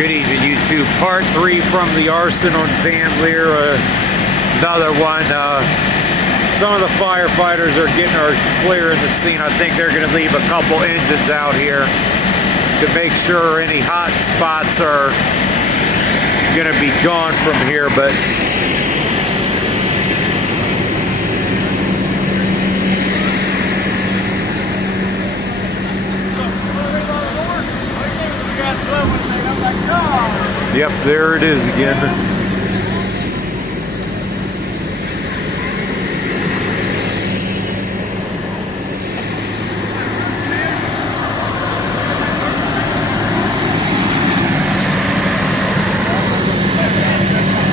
Good evening, YouTube. Part 3 from the arson on Van Leer. Another one. Some of the firefighters are clearing the scene. I think they're going to leave a couple engines out here to make sure any hot spots are going to be gone from here. But yep, there it is again.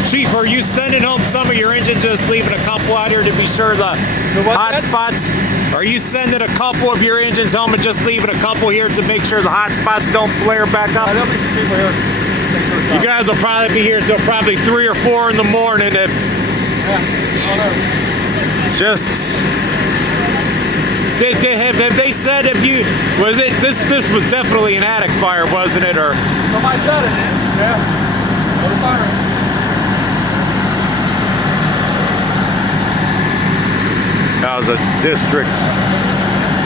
Chief, are you sending home some of your engines, just leaving a couple out here to be sure the hot spots? Are you sending a couple of your engines home and just leaving a couple here to make sure the hot spots don't flare back up? There'll be some people here. You guys will probably be here until probably 3 or 4 in the morning. If just they said if you was it this was definitely an attic fire, wasn't it? Or somebody said it. Yeah. Another fire. That was a district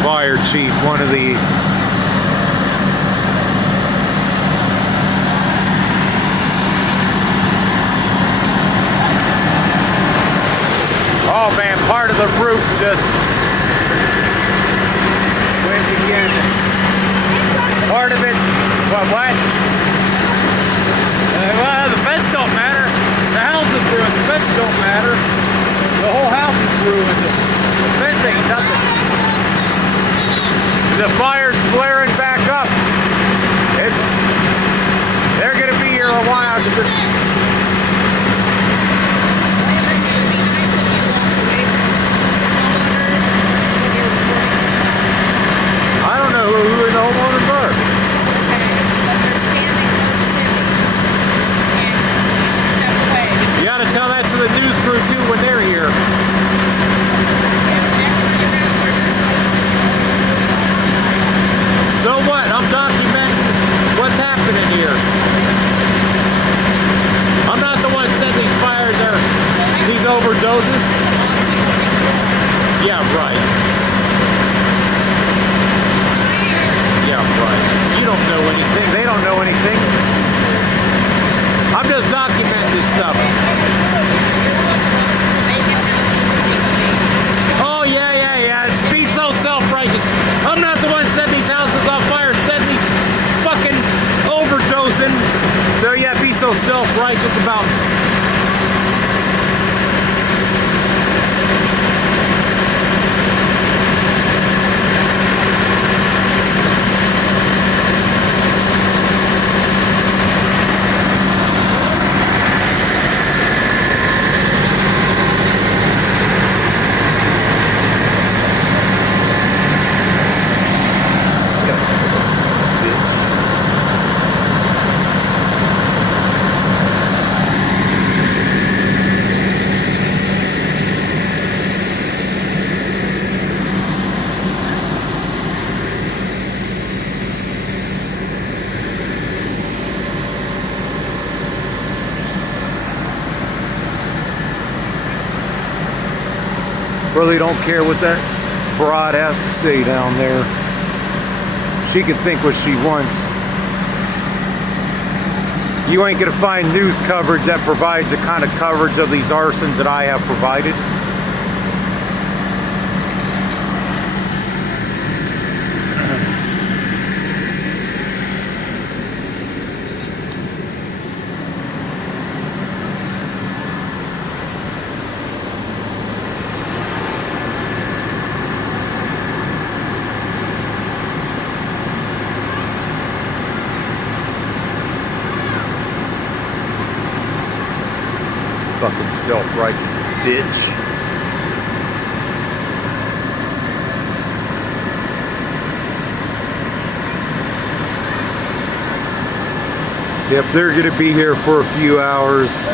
fire chief, one of the oh man, part of the roof just went again. Part of it, what? Well, the fence don't matter. The house is ruined. The fence don't matter. The whole house is ruined. The fence ain't nothing. The fire's flaring back up. They're gonna be here a while because I don't know who the homeowners are. But they're standing close to me. And you should step away. You gotta tell that to the news crew too when they're here. So what? I'm documenting what's happening here. I'm not the one that said these fires are these overdoses. Yeah, right. Yeah, right. You don't know anything. They don't know anything. I'm just documenting this stuff. Oh, yeah. Be so self-righteous. I'm not the one that set these houses on fire, setting these fucking overdosing. So, yeah, be so self-righteous about really don't care what that broad has to say down there. She can think what she wants. You ain't gonna find news coverage that provides the kind of coverage of these arsons that I have provided. Fucking self-righteous bitch. Yep, they're gonna be here for a few hours.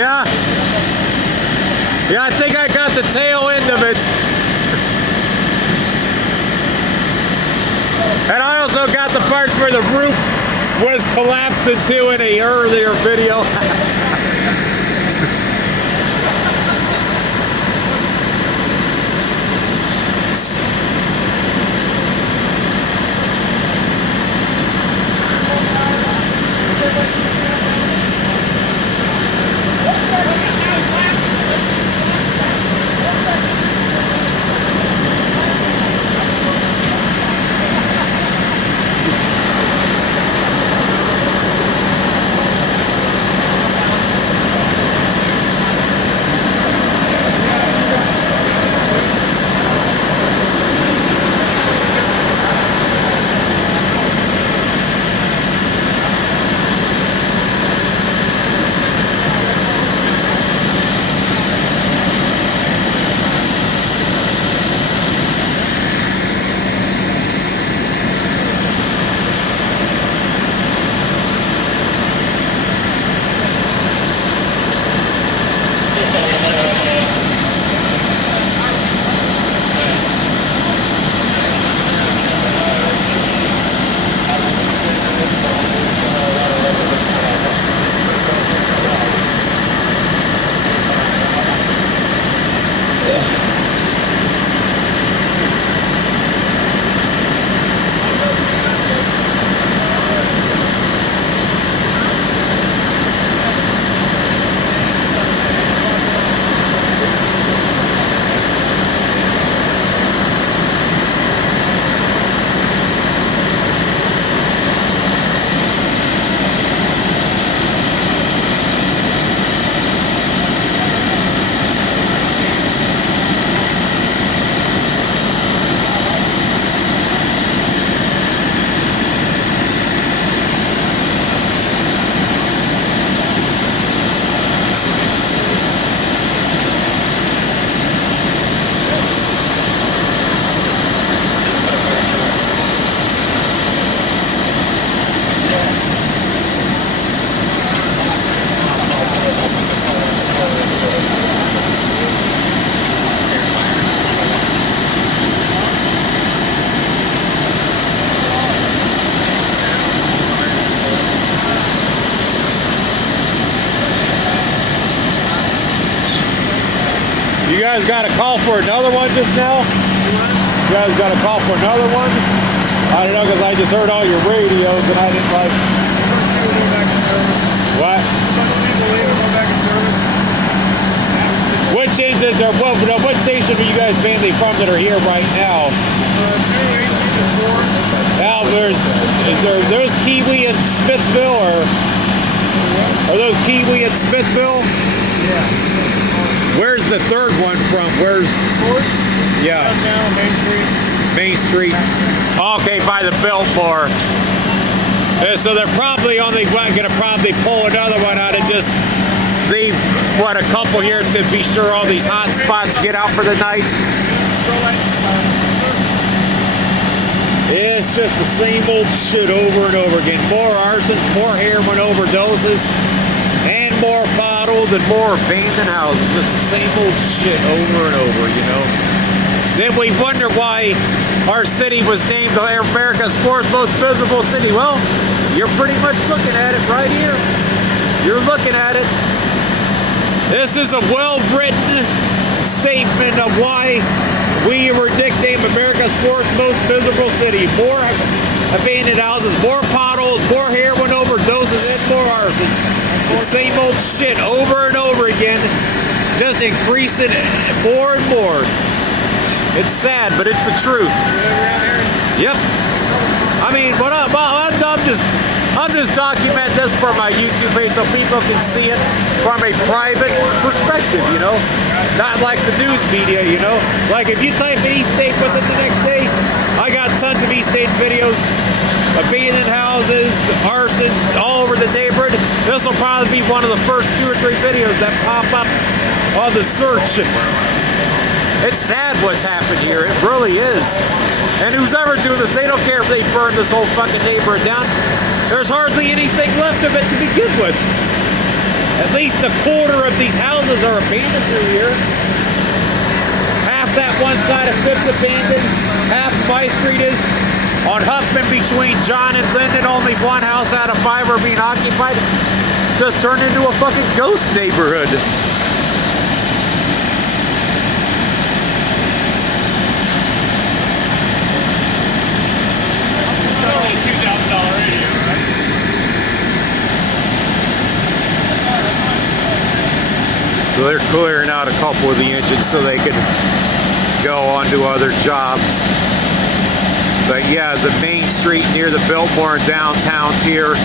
Yeah. Yeah, I think I got the tail end of it. And I also got the parts where the roof was collapsing too in a earlier video. You guys got a call for another one just now? You guys got a call for another one? I don't know, because I just heard all your radios and I didn't like... What? Which stations are, what station are you guys mainly from that are here right now? 218 to 4. Now there's Kiwi and Smithville, or are those Kiwi and Smithville? Yeah. Where's the third one from? Where's? Yeah. Down Main Street. Main Street. Okay, by the Biltmore. So they're probably only going to probably pull another one out and just leave, what, a couple here to be sure all these hot spots get out for the night. It's just the same old shit over and over again. More arsons, more heroin overdoses, and more bottles and more abandoned houses. Just the same old shit over and over, you know. Then we wonder why our city was named America's fourth most miserable city. Well, you're pretty much looking at it right here. You're looking at it. This is a well-written statement of why we were nicknamed America's fourth most miserable city. More abandoned houses, more potholes, more heroin overdoses, and more arsons. The same old shit over and over again, just increasing more and more. It's sad, but it's the truth. Yep. I mean, I'm just documenting this for my YouTube page so people can see it from a private perspective, you know? Not like the news media, you know? Like if you type East Dayton within the next day, I got tons of East Dayton videos, abandoned houses, arsons, all over the neighborhood. This will probably be one of the first 2 or 3 videos that pop up on the search. It's sad what's happened here. It really is. And who's ever doing this, they don't care if they burn this whole fucking neighborhood down. There's hardly anything left of it to begin with. At least a quarter of these houses are abandoned through here. Half that one side of Fifth abandoned, half my street is. On Huffman between John and Linden, only one house out of 5 are being occupied. Just turned into a fucking ghost neighborhood. Only $2,000 radio, right? So they're clearing out a couple of the engines so they can go on to other jobs. But yeah, the main street near the Biltmore and downtown's here.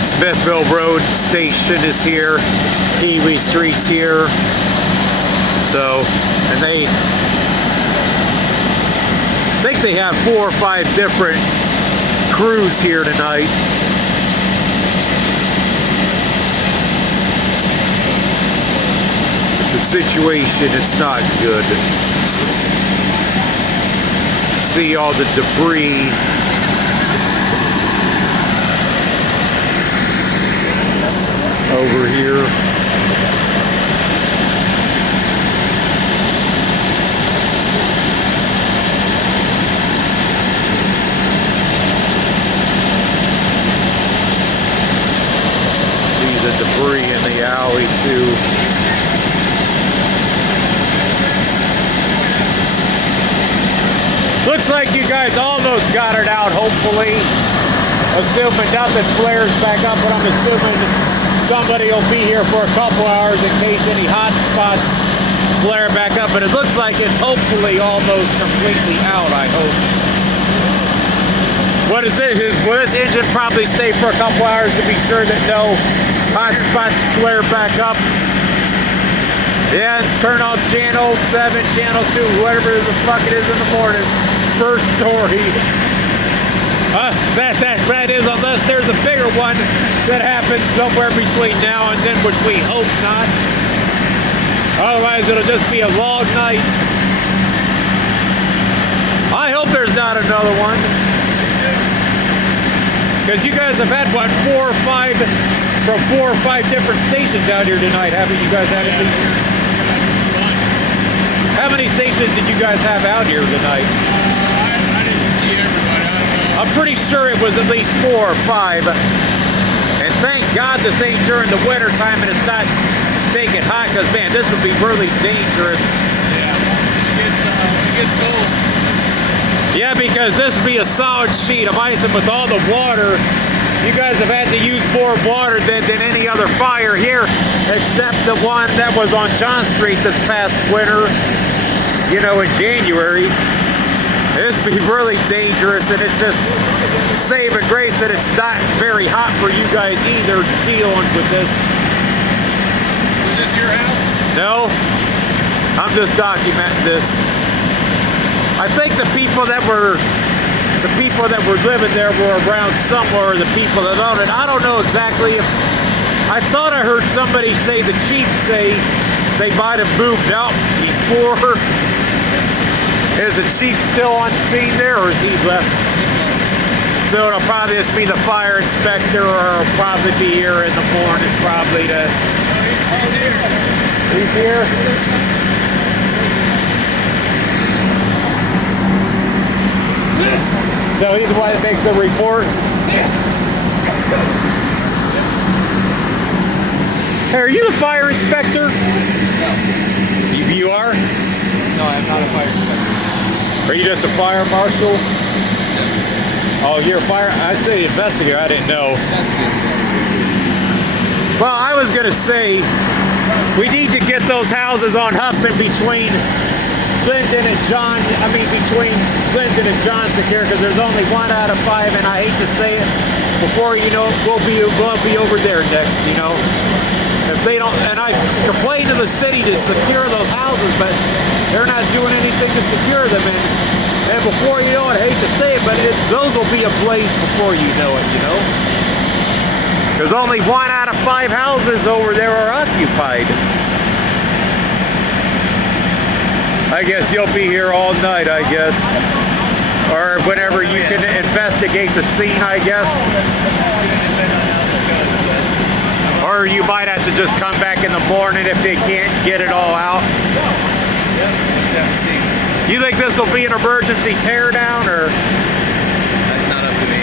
Smithville Road Station is here. Kiwi Street's here. So, and they think they have 4 or 5 different crews here tonight. The situation, it's not good. See all the debris. Over here. See the debris in the alley too. Looks like you guys almost got it out, hopefully. Assuming nothing flares back up, but I'm assuming somebody will be here for a couple hours in case any hot spots flare back up. But it looks like it's hopefully almost completely out, I hope. What is it? Will this engine probably stay for a couple hours to be sure that no hot spots flare back up? Yeah, turn on channel 7, channel 2, whatever the fuck it is in the morning. First story. That is, unless there's a bigger one that happens somewhere between now and then, which we hope not. Otherwise, it'll just be a long night. I hope there's not another one. Because you guys have had, what, 4 or 5 from 4 or 5 different stations out here tonight, haven't you guys had at least? How many stations did you guys have out here tonight? I didn't see everybody. I don't know. I'm pretty sure it was at least 4 or 5. And thank God this ain't during the winter time and it's not stinking hot, because man, this would be really dangerous. Yeah, it gets cold. Yeah, because this would be a solid sheet of ice, and with all the water, you guys have had to use more water than any other fire here, except the one that was on John Street this past winter, you know, in January. This would be really dangerous, and it's just saving grace that it's not very hot for you guys either dealing with this. Was this your house? No, I'm just documenting this. I think the people that were living there were around somewhere, the people that owned it. I don't know exactly if, I thought I heard somebody say, the chief say, they might have moved out before. Is the chief still on scene there, or is he left? So it'll probably just be the fire inspector, or it'll probably be here in the morning, probably to... He's here. He's here? So he's the one that makes the report? Hey, are you the fire inspector? No. You are? No, I'm not a fire inspector. Are you just a fire marshal? Oh, you're a fire... I say investigator, I didn't know. Well, I was going to say, we need to get those houses on Huffman between Linden and John, between Linden and John secure, because there's only 1 out of 5, and I hate to say it, before you know it, we'll be over there next, you know. If they don't, and I complained to the city to secure those houses, but they're not doing anything to secure them, and before you know it, I hate to say it, but those will be ablaze before you know it, you know. Because only 1 out of 5 houses over there are occupied. I guess you'll be here all night, I guess. Or whenever you can investigate the scene, I guess. Or or you might have to just come back in the morning if they can't get it all out? No. Yep. Just have to see. You think this will be an emergency tear down, or That's not up to me.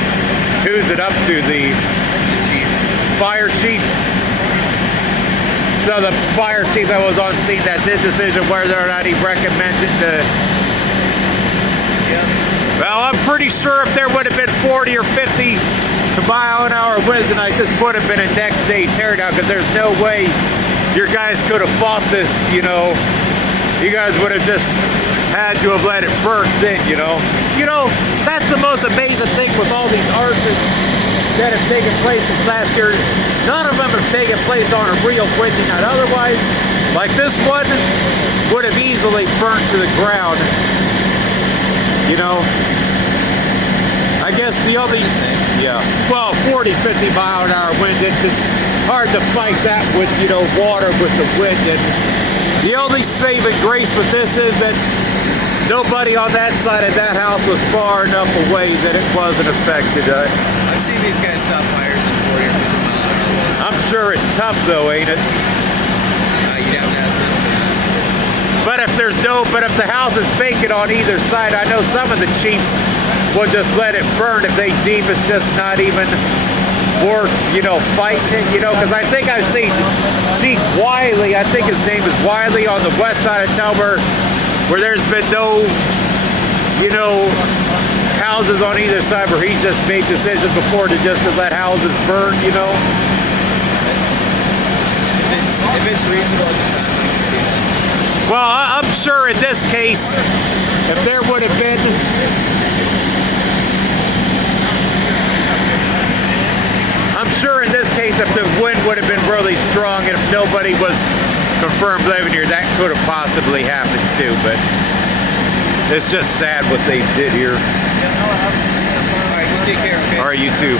who's it up to? The The chief. fire chief? So the fire chief that was on scene, that's his decision whether or not he recommends it to. Yep. Well, I'm pretty sure if there would have been 40 or 50 mile an hour winds tonight, this would have been a next day teardown, because there's no way your guys could have fought this, you know. You guys would have just had to have let it burn then, you know. You know, that's the most amazing thing with all these arsons that have taken place since last year. None of them have taken place on a real windy night. Otherwise, like this one, would have easily burnt to the ground. You know, I guess the only, yeah, well, 40, 50 mile an hour winds, it's hard to fight that with, you know, water with the wind. And the only saving grace with this is that nobody on that side of that house was far enough away that it wasn't affected. I've seen these guys stop fires in 40 or 50 mile an hour winds. I'm sure it's tough though, ain't it? You'd have to ask them for that. But if the house is vacant on either side, I know some of the chiefs will just let it burn if they deem it's just not even worth, you know, fighting, you know, because I think I've seen Chief Wiley, I think his name is Wiley, on the west side of town where there's been no, you know, houses on either side, where he's just made decisions before to let houses burn, you know. If it's reasonable at the time, I can see that. Well, I'm sure in this case, if there would have been, I'm sure in this case, if the wind would have been really strong and if nobody was confirmed living here, that could have possibly happened too. But it's just sad what they did here. All right, you take care, okay? All right, you too.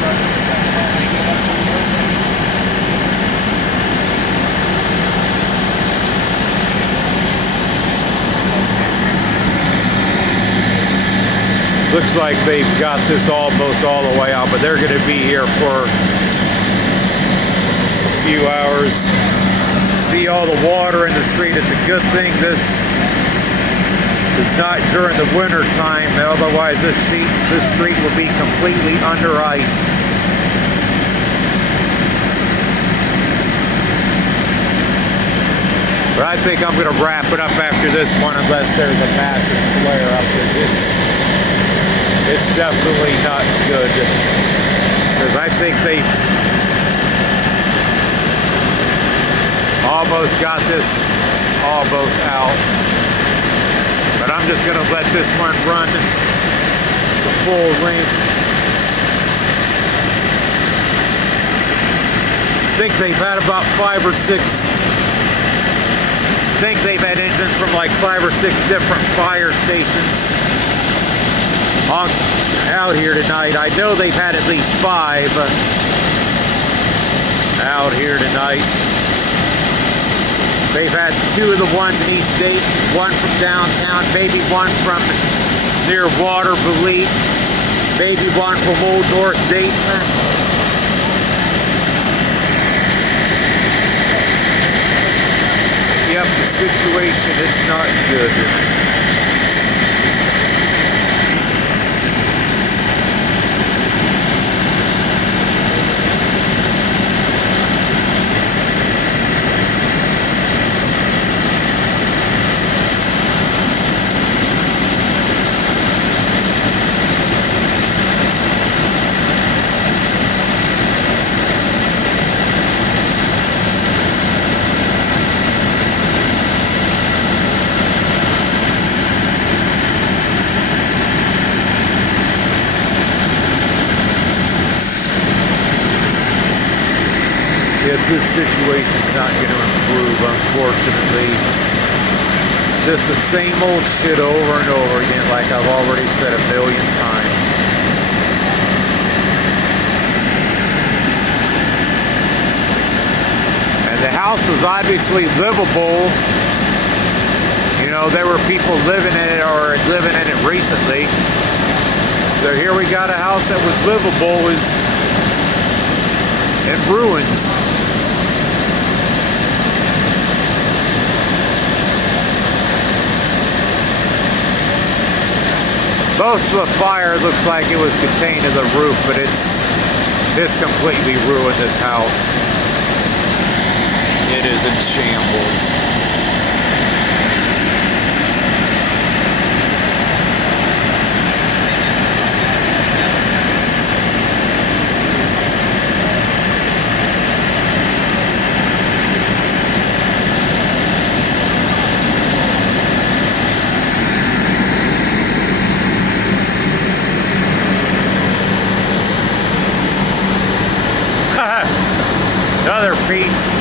Looks like they've got this almost all the way out, but they're going to be here for a few hours. See all the water in the street. It's a good thing this is not during the winter time. Otherwise, this street will be completely under ice. But I think I'm going to wrap it up after this one, unless there's a massive flare-up, because it's definitely not good, because I think they almost got this almost out. But I'm just going to let this one run the full length. I think they've had about 5 or 6. I think they've had engines from like 5 or 6 different fire stations out here tonight. I know they've had at least 5 out here tonight. They've had 2 of the ones in East Dayton, 1 from downtown, maybe 1 from near Waterville, maybe 1 from Old North Dayton. Yep, the situation is not good. This situation's not going to improve, unfortunately. It's just the same old shit over and over again, like I've already said a million times. And the house was obviously livable. You know, there were people living in it or living in it recently. So here we got a house that was livable, is in ruins. Most of the fire looks like it was contained to the roof, but it's completely ruined this house. It is in shambles. Another piece.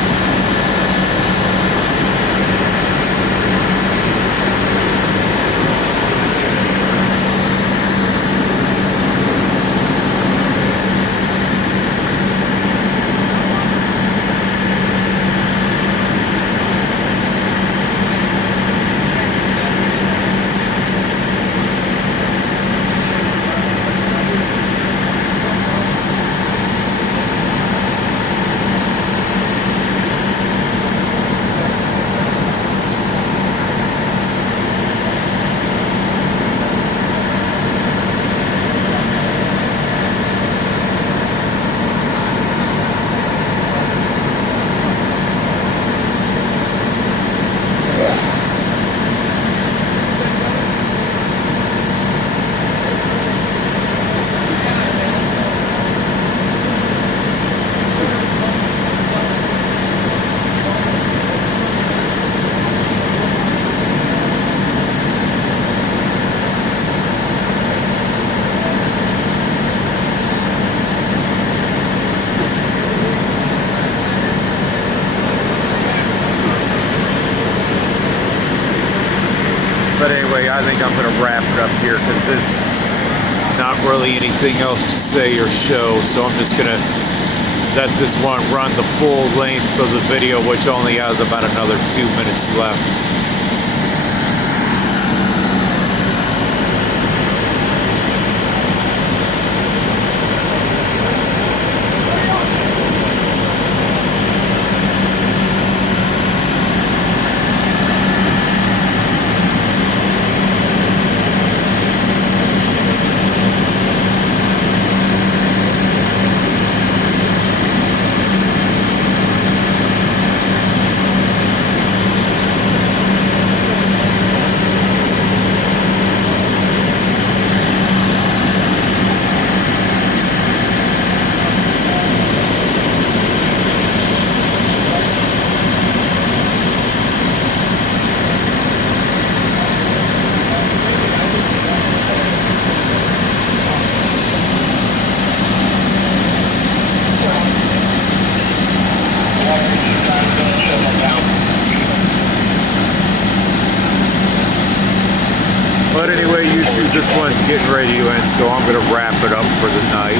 But anyway, I think I'm going to wrap it up here because it's not really anything else to say or show. So I'm just going to let this one run the full length of the video, which only has about another 2 minutes left. But anyway, YouTube, this one's getting ready to end, so I'm going to wrap it up for the night.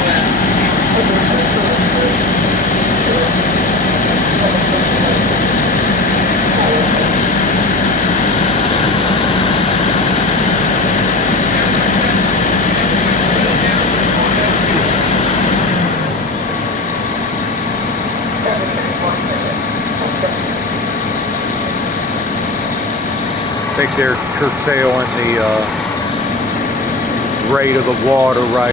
I think they're curtailing the rate of the water right